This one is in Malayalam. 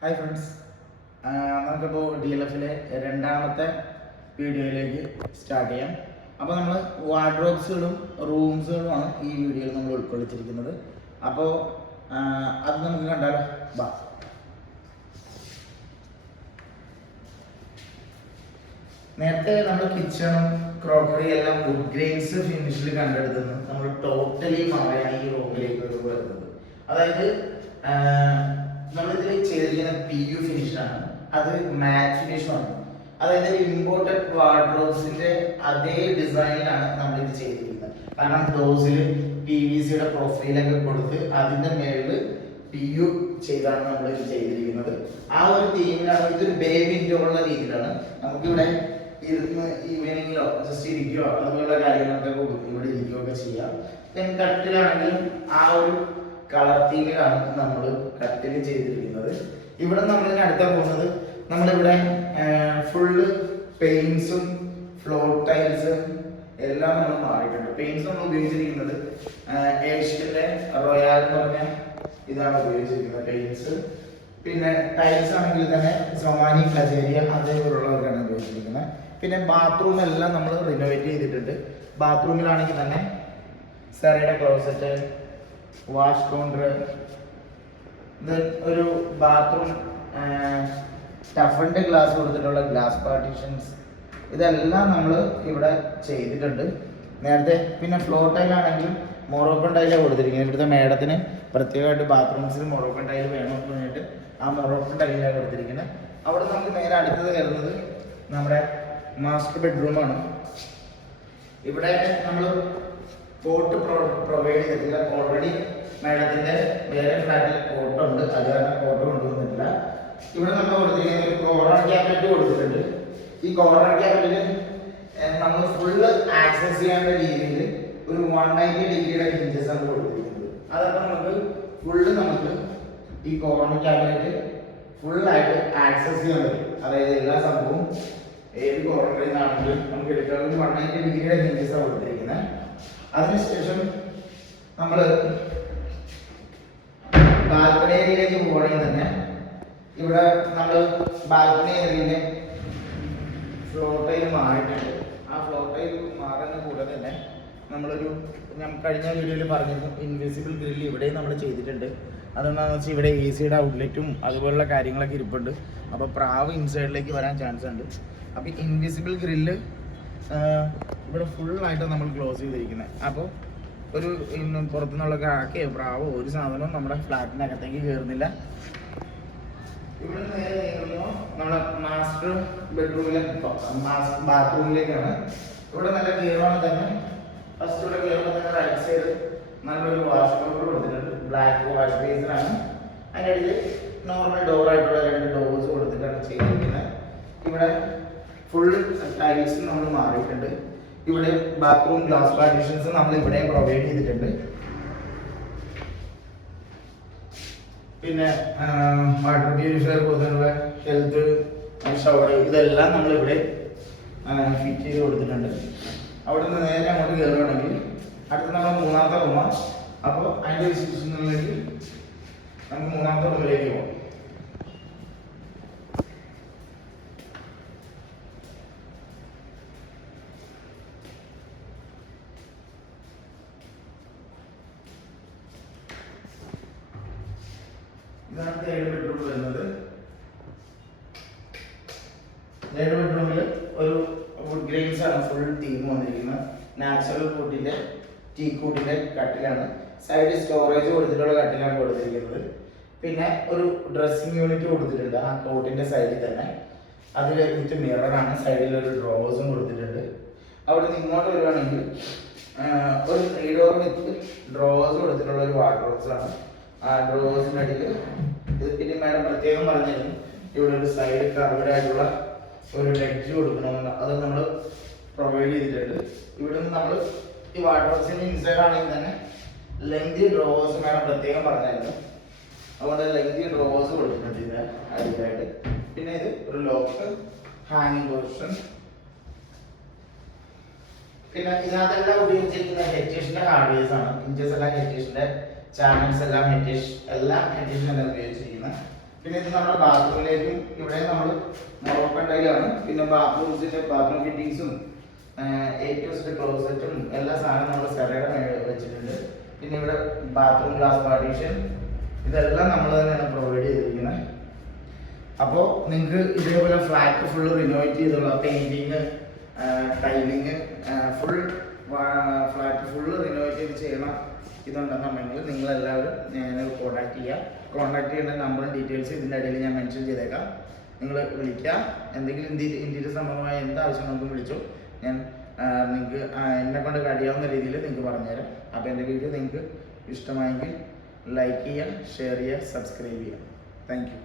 ഹായ് ഫ്രണ്ട്സ്, നമുക്കിപ്പോൾ DLFിലെ രണ്ടാമത്തെ വീഡിയോയിലേക്ക് സ്റ്റാർട്ട് ചെയ്യാം. അപ്പോൾ നമ്മൾ വാർഡ്രോബ്സുകളും റൂംസുകളുമാണ് ഈ വീഡിയോയിൽ നമ്മൾ ഉൾക്കൊള്ളിച്ചിരിക്കുന്നത്. അപ്പോൾ അത് നമുക്ക് കണ്ടാലോ. ബാ. നേരത്തെ നമ്മൾ കിച്ചണും ക്രോക്കറി എല്ലാം വുഡ് ഗ്രെയിൻസ് ഫിനിഷിൽ കണ്ടെടുത്തുന്നു. നമ്മൾ ടോട്ടലി മാറിയാണ് ഈ റൂമിലേക്ക് വരുന്നത്. അതായത് നമ്മളിതിൽ ചെയ്തിരിക്കുന്ന PU ഫിനിഷാണ്, അത് മാറ്റ് ഫിനിഷാണ്. അതായത് ഇമ്പോർട്ടഡ് വാർഡ്രോബ്സിന്റെ അതേ ഡിസൈനിലാണ് നമ്മളിത് ചെയ്തിരിക്കുന്നത്. കാരണം ഡോസിൽ PVCയുടെ പ്രൊഫൈലൊക്കെ കൊടുത്ത് അതിന്റെ മേളിൽ PU ചെയ്താണ് നമ്മൾ ഇത് ചെയ്തിരിക്കുന്നത്. ആ ഒരു തീമിലാണ്. ഇതൊരു ബേ വിൻഡോ ഉള്ള രീതിയിലാണ്. നമുക്കിവിടെ ഇരുന്ന് ഈവനിങ്ങിലോ ജസ്റ്റ് ഇരിക്കുകയോ അതുപോലുള്ള കാര്യങ്ങളൊക്കെ ഇവിടെ ഇരിക്കുകയൊക്കെ ചെയ്യാം. പിന്നെ കട്ടിലാണെങ്കിലും ആ ഒരു കളർ തീമിലാണ് നമ്മൾ കട്ടിൽ ചെയ്തിരിക്കുന്നത്. ഇവിടെ നമ്മൾ അടുത്ത പോകുന്നത്, നമ്മളിവിടെ ഫുള്ള് പെയിന്റ്സും ഫ്ലോർ ടൈൽസ് എല്ലാം നമ്മൾ മാറിയിട്ടുണ്ട്. പെയിന്റ്സ് നമ്മൾ ഉപയോഗിച്ചിരിക്കുന്നത് ഏഷ്യന്റെ റോയാൽ എന്ന് പറഞ്ഞ ഇതാണ് ഉപയോഗിച്ചിരിക്കുന്നത് പെയിന്റ്സ്. പിന്നെ ടൈൽസ് ആണെങ്കിൽ തന്നെ സൊമാനി കജേരിയ അതേപോലുള്ളവർക്കാണ് ഉപയോഗിച്ചിരിക്കുന്നത്. പിന്നെ ബാത്റൂം എല്ലാം നമ്മൾ റിനോവേറ്റ് ചെയ്തിട്ടുണ്ട്. ബാത്റൂമിലാണെങ്കിൽ തന്നെ സെറയുടെ ക്ലോസറ്റ്, വാഷ് കൗണ്ടർ, ഒരു ബാത്റൂം ടഫൻഡ് ഗ്ലാസ് കൊടുത്തിട്ടുള്ള ഗ്ലാസ് പാർട്ടീഷൻസ്, ഇതെല്ലാം നമ്മൾ ഇവിടെ ചെയ്തിട്ടുണ്ട് നേരത്തെ. പിന്നെ ഫ്ലോർ ടൈലാണെങ്കിൽ മൊറോക്കൻ ടൈലാണ് കൊടുത്തിരിക്കുന്നത്. ഇവിടുത്തെ മേഡത്തിന് പ്രത്യേകമായിട്ട് ബാത്റൂംസിൽ മൊറോക്കൻ ടൈൽ വേണമെന്ന് പറഞ്ഞിട്ട് ആ മൊറോക്കൻ ടൈലാണ് കൊടുത്തിരിക്കുന്നത്. അവിടെ നമുക്ക് നേരെ അടുത്തത് കയറുന്നത് നമ്മുടെ മാസ്റ്റർ ബെഡ്റൂമാണ്. ഇവിടെ നമ്മൾ പോട്ട് പ്രൊവൈഡ് ചെയ്തിട്ടില്ല. ഓൾറെഡി മാഡത്തിന്റെ വേറെ ഫ്ലാറ്റിൽ പോട്ടുണ്ട്, അത് കാരണം പോട്ട് കൊണ്ടുവന്നിട്ടില്ല. ഇവിടെ നമ്മൾ കൊടുത്തിരിക്കുന്ന ഒരു കോർണർ ക്യാബിനറ്റ് കൊടുത്തിട്ടുണ്ട്. ഈ കോർണർ ക്യാബിനറ്റിന് നമ്മൾ ഫുള്ള് ആക്സസ് ചെയ്യാനുള്ള രീതിയിൽ ഒരു 190 ഡിഗ്രിയുടെ ഹിഞ്ചസ് ആണ് കൊടുത്തിരിക്കുന്നത്. അതൊക്കെ നമുക്ക് ഈ കോർണർ ക്യാബിനറ്റ് ഫുള്ളായിട്ട് ആക്സസ് ചെയ്യാൻ പറ്റും. അതായത് എല്ലാ സംഭവവും ഏത് കോർണറിൽ നിന്നാണെങ്കിലും നമുക്ക് എടുക്കാൻ ഒരു 190 ഡിഗ്രിയുടെ ഹിഞ്ചസ് ആണ് കൊടുത്തിരിക്കുന്നത്. അതിനുശേഷം നമ്മൾ ബാൽക്കണി ഏരിയയിലേക്ക് പോവുകയാണെങ്കിൽ തന്നെ ഇവിടെ നമ്മൾ ബാൽക്കണി ഏരിയയിലെ ഫ്ലോർ ടൈൽ മാറിയിട്ടുണ്ട്. ആ ഫ്ലോർ ടൈൽ മാറുന്ന കൂടെ തന്നെ ഞാൻ കഴിഞ്ഞ വീഡിയോയിൽ പറഞ്ഞിരുന്നു ഇൻവിസിബിൾ ഗ്രില്ല് ഇവിടെയും നമ്മൾ ചെയ്തിട്ടുണ്ട്. അതെന്താണെന്ന് വെച്ചാൽ ഇവിടെ AC ഔട്ട്ലെറ്റും അതുപോലുള്ള കാര്യങ്ങളൊക്കെ ഇരിപ്പുണ്ട്. അപ്പോൾ പ്രാവ് ഇൻസൈഡിലേക്ക് വരാൻ ചാൻസ് ഉണ്ട്. അപ്പോൾ ഇൻവിസിബിൾ ഗ്രില്ല് ഇവിടെ ഫുള്ളായിട്ട് നമ്മൾ ക്ലോസ് ചെയ്തിരിക്കുന്നത്. അപ്പോൾ ഒരു പുറത്തുനിന്നുള്ള കാക്കയോ പ്രാവോ ഒരു സാധനവും നമ്മുടെ ഫ്ലാറ്റിനകത്തേക്ക് കയറുന്നില്ല. ഇവിടെ നേരെ നമ്മുടെ മാസ്റ്റർ ബെഡ്റൂമിലെ ബാത്റൂമിലേക്കാണ്. ഇവിടെ നല്ല ക്ലിയറാണ് തന്നെ. ഫസ്റ്റ് ഇവിടെ കയറുമ്പോൾ തന്നെ റൈറ്റ് സൈഡ് നല്ലൊരു വാഷ് കൗണ്ടർ കൊടുത്തിട്ടുണ്ട്. ബ്ലാക്ക് വാഷ് ബേസിനാണ്. അതിൻ്റെ ഇടയിൽ നോർമൽ ഡോറായിട്ടുള്ള 2 ഡോർസ് കൊടുത്തിട്ടാണ് ചെയ്തിരിക്കുന്നത്. ഇവിടെ ഫുൾ ടൈൽസ് നമ്മൾ മാറിയിട്ടുണ്ട്. ഇവിടെ ബാത്റൂം ഗ്ലാസ് പാർട്ടീഷൻസ് നമ്മൾ ഇവിടെ പ്രൊവൈഡ് ചെയ്തിട്ടുണ്ട്. പിന്നെ വാട്ടർ പ്യൂരിഫയർ പോലുള്ള ഹെൽത്ത് ഷവർ ഇതെല്ലാം നമ്മളിവിടെ ഫിറ്റ് ചെയ്ത് കൊടുത്തിട്ടുണ്ട്. അവിടെ നിന്ന് നേരെ അങ്ങോട്ട് കയറുകയാണെങ്കിൽ അടുത്ത നമ്മൾ 3ാമത്തെ റൂമാണ്. അപ്പോൾ അതിൻ്റെ വിശേഷങ്ങളിലേക്ക് നമുക്ക് 3ാമത്തെ റൂമിലേക്ക് പോകാം. ഇതാണ് 3rd ബെഡ്റൂം വരുന്നത്. 3rd ബെഡ്റൂമിൽ ഒരു വുഡ് ഗ്രെയിൻസ് ആണ് ഫുൾ തീം വന്നിരിക്കുന്നത്. നാച്ചുറൽ വുഡിന്റെ ടീക്കൂട്ടിന്റെ കട്ടിലാണ്. സൈഡിൽ സ്റ്റോറേജ് കൊടുത്തിട്ടുള്ള കട്ടിലാണ് കൊടുത്തിരിക്കുന്നത്. പിന്നെ ഒരു ഡ്രസ്സിംഗ് യൂണിറ്റ് കൊടുത്തിട്ടുണ്ട് ആ കോട്ടിന്റെ സൈഡിൽ തന്നെ. അതിൽ വിത്ത് മിററാണ്. സൈഡിൽ ഒരു ഡ്രോവേഴ്സും കൊടുത്തിട്ടുണ്ട്. അവിടെ നിന്ന് ഇങ്ങോട്ട് വരുവാണെങ്കിൽ ഒരു 3 ഡോർ വിത്ത് ഡ്രോവേഴ്സ് കൊടുത്തിട്ടുള്ള ഒരു വാർഡ്രോബ്സ് ആണ്. ആ ഡ്രോവേഴ്സിൻ്റെ അടിയിൽ ഇത് പിന്നെ മാഡം പ്രത്യേകം പറഞ്ഞിരുന്നു ഇവിടെ ഒരു സൈഡ് കർവ്ഡ് ആയിട്ടുള്ള ഒരു ലെഡ്ജ് കൊടുക്കണമെന്ന്. അത് നമ്മൾ പ്രൊവൈഡ് ചെയ്തിട്ടുണ്ട്. ഇവിടെ നിന്ന് നമ്മൾ ഈ വാർഡ്രോബ്സിൻ്റെ ഇൻസൈഡ് ആണെങ്കിൽ തന്നെ ലെങ്തി ഡ്രോവേഴ്സ് മാഡം പ്രത്യേകം പറഞ്ഞായിരുന്നു. അതുകൊണ്ട് ലെങ്തി ഡ്രോവേഴ്സ് കൊടുത്തിട്ടുണ്ട് ഇതിന് അടിയിലായിട്ട്. പിന്നെ ഇത് ഒരു ലോക്ക് ഹാങ്ങിങ് പൊസിഷൻ. പിന്നെ ഇതിനകത്തെല്ലാം ഉപയോഗിച്ചിരിക്കുന്ന ഹെറ്റിഷിന്റെ ഹാർഡ്വെയർസ് ആണ്. ഇഞ്ചസ് എല്ലാം ഹെറ്റിഷിന്റെ, ചാനൽസ് എല്ലാം ഹെറ്റിഷ്, എല്ലാം ഹെറ്റിഷ് തന്നെ ഉപയോഗിച്ചിരിക്കുന്നത്. പിന്നെ ഇത് നമ്മുടെ ബാത്റൂമിലേക്കും ഇവിടെ നമ്മൾ മൊറോക്കൻ ടൈലാണ്. പിന്നെ ബാത്റൂം ഫിറ്റിങ്സും ക്ലോസറ്റും എല്ലാ സാധനവും നമ്മൾ സെറയുടെ മേളിൽ വെച്ചിട്ടുണ്ട്. പിന്നെ ഇവിടെ ബാത്റൂം ഗ്ലാസ് പാർട്ടീഷൻ ഇതെല്ലാം നമ്മൾ തന്നെയാണ് പ്രൊവൈഡ് ചെയ്തിരിക്കുന്നത്. അപ്പോൾ നിങ്ങൾക്ക് ഇതേപോലെ ഫ്ലാറ്റ് ഫുള്ള് റിനോവേറ്റ് ചെയ്തുള്ള painting, tiling, full flat full renovate ചെയ്ത് ചെയ്യണം ഇതുണ്ടെന്നുണ്ടെങ്കിൽ നിങ്ങളെല്ലാവരും ഞാൻ കോൺടാക്ട് ചെയ്യുക. കോൺടാക്ട് ചെയ്യുന്ന നമ്പറും ഡീറ്റെയിൽസ് ഇതിൻ്റെ ഇടയിൽ ഞാൻ മെൻഷൻ ചെയ്തേക്കാം. നിങ്ങൾ വിളിക്കുക. എന്തെങ്കിലും ഇന്ത്യയുടെ സംബന്ധമായ എന്ത് ആവശ്യങ്ങൾക്കും വിളിച്ചോ. ഞാൻ നിങ്ങൾക്ക് എന്നെ കൊണ്ട് കഴിയാവുന്ന രീതിയിൽ നിങ്ങൾക്ക് പറഞ്ഞുതരാം. അപ്പോൾ എൻ്റെ വീഡിയോ നിങ്ങൾക്ക് ഇഷ്ടമായെങ്കിൽ ലൈക്ക് ചെയ്യുക, ഷെയർ ചെയ്യുക, സബ്സ്ക്രൈബ് ചെയ്യുക. Thank you.